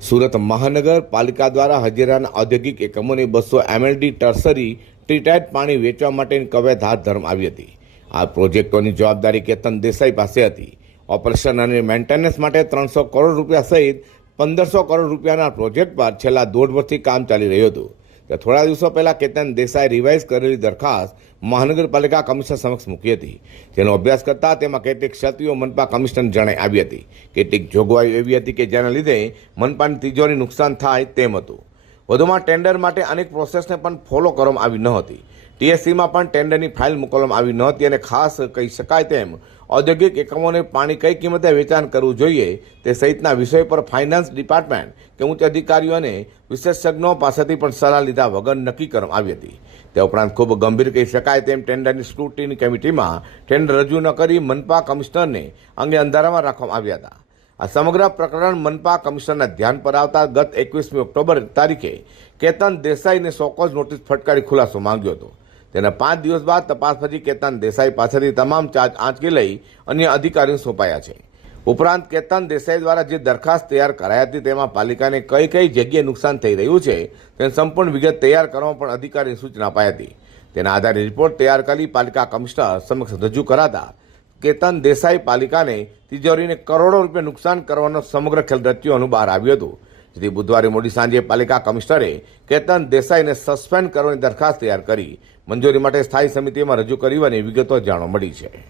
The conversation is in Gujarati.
સુરત મહાનગરપાલિકા દ્વારા હજીરાના ઔદ્યોગિક એકમોને 200 MLD ટર્સરી ટ્રીટેડ પાણી વેચવા માટેની કવાયત હાથ ધરવામાં આવી હતી। આ પ્રોજેક્ટોની જવાબદારી કેતન દેસાઈ પાસે હતી। ઓપરેશન અને મેન્ટેનન્સ માટે 300 કરોડ રૂપિયા સહિત 1500 કરોડ રૂપિયાના પ્રોજેક્ટ પર છેલ્લા 1.5 વર્ષથી કામ ચાલી રહ્યું હતું। થોડા દિવસો પહેલા કેતન દેસાઈ રિવાઇઝ કરેલી દરખાસ્ત મહાનગરપાલિકા કમિશનર સમક્ષ મૂકી હતી, જેનો અભ્યાસ કરતા તેમાં કેટલીક ક્ષતિઓ મનપા કમિશનર જણાઈ આવી હતી। કેટલીક જોગવાઈઓ એવી હતી કે જેના લીધે મનપાની તિજોરી નુકસાન થાય તેમ હતું। વધુમાં ટેન્ડર માટે અનેક પ્રોસેસને પણ ફોલો કરવામાં આવી ન હતી। TSCમાં પણ ટેન્ડરની ફાઇલ મોકલવામાં આવી નહોતી અને ખાસ કહી શકાય તેમ ઔદ્યોગિક એકમોને પાણી કઈ કિંમતે વેચાણ કરવું જોઈએ તે સહિતના વિષય પર ફાઇનાન્સ ડિપાર્ટમેન્ટ કે ઉચ્ચ અધિકારીઓ અને વિશેષજ્ઞો પાસેથી પણ સલાહ લીધા વગર નક્કી કરવામાં આવી હતી। તે ઉપરાંત ખૂબ ગંભીર કહી શકાય તેમ ટેન્ડરની સ્ક્રુટિની કમિટીમાં ટેન્ડર રજૂ ન કરી મનપા કમિશનરને અંગે અંધારામાં રાખવામાં આવ્યા હતા। આ સમગ્ર પ્રકરણ મનપા કમિશનરના ધ્યાન પર આવતા ગત 21મી ઓક્ટોબર તારીખે કેતન દેસાઈને સોકોઝ નોટિસ ફટકારી ખુલાસો માંગ્યો હતો। તેના 5 દિવસ બાદ તપાસ પછી કેતન દેસાઈ પાસેથી તમામ ચાર્જ આંચકી લઈ અન્ય અધિકારીઓને સોંપાયા છે। ઉપરાંત કેતન દેસાઈ દ્વારા જે દરખાસ્ત તૈયાર કરાઈ હતી તેમાં પાલિકાને કઈ કઈ જગ્યાએ નુકસાન થઈ રહ્યું છે તેની સંપૂર્ણ વિગત તૈયાર કરવામાં પણ અધિકારીની સૂચના અપાઈ હતી। તેના આધારે રિપોર્ટ તૈયાર કરી પાલિકા કમિશનર સમક્ષ રજૂ કરાતા કેતન દેસાઈ પાલિકાને તિજોરીને કરોડો રૂપિયા નુકસાન કરવાનો સમગ્ર ખેલ રચ્યોનું બહાર આવ્યું હતું, જેથી બુધવારે મોડી સાંજે પાલિકા કમિશનરે કેતન દેસાઈને સસ્પેન્ડ કરવાની દરખાસ્ત તૈયાર કરી મંજૂરી માટે સ્થાયી સમિતિમાં રજૂ કરી હોવાની વિગતો જાણવા મળી છે।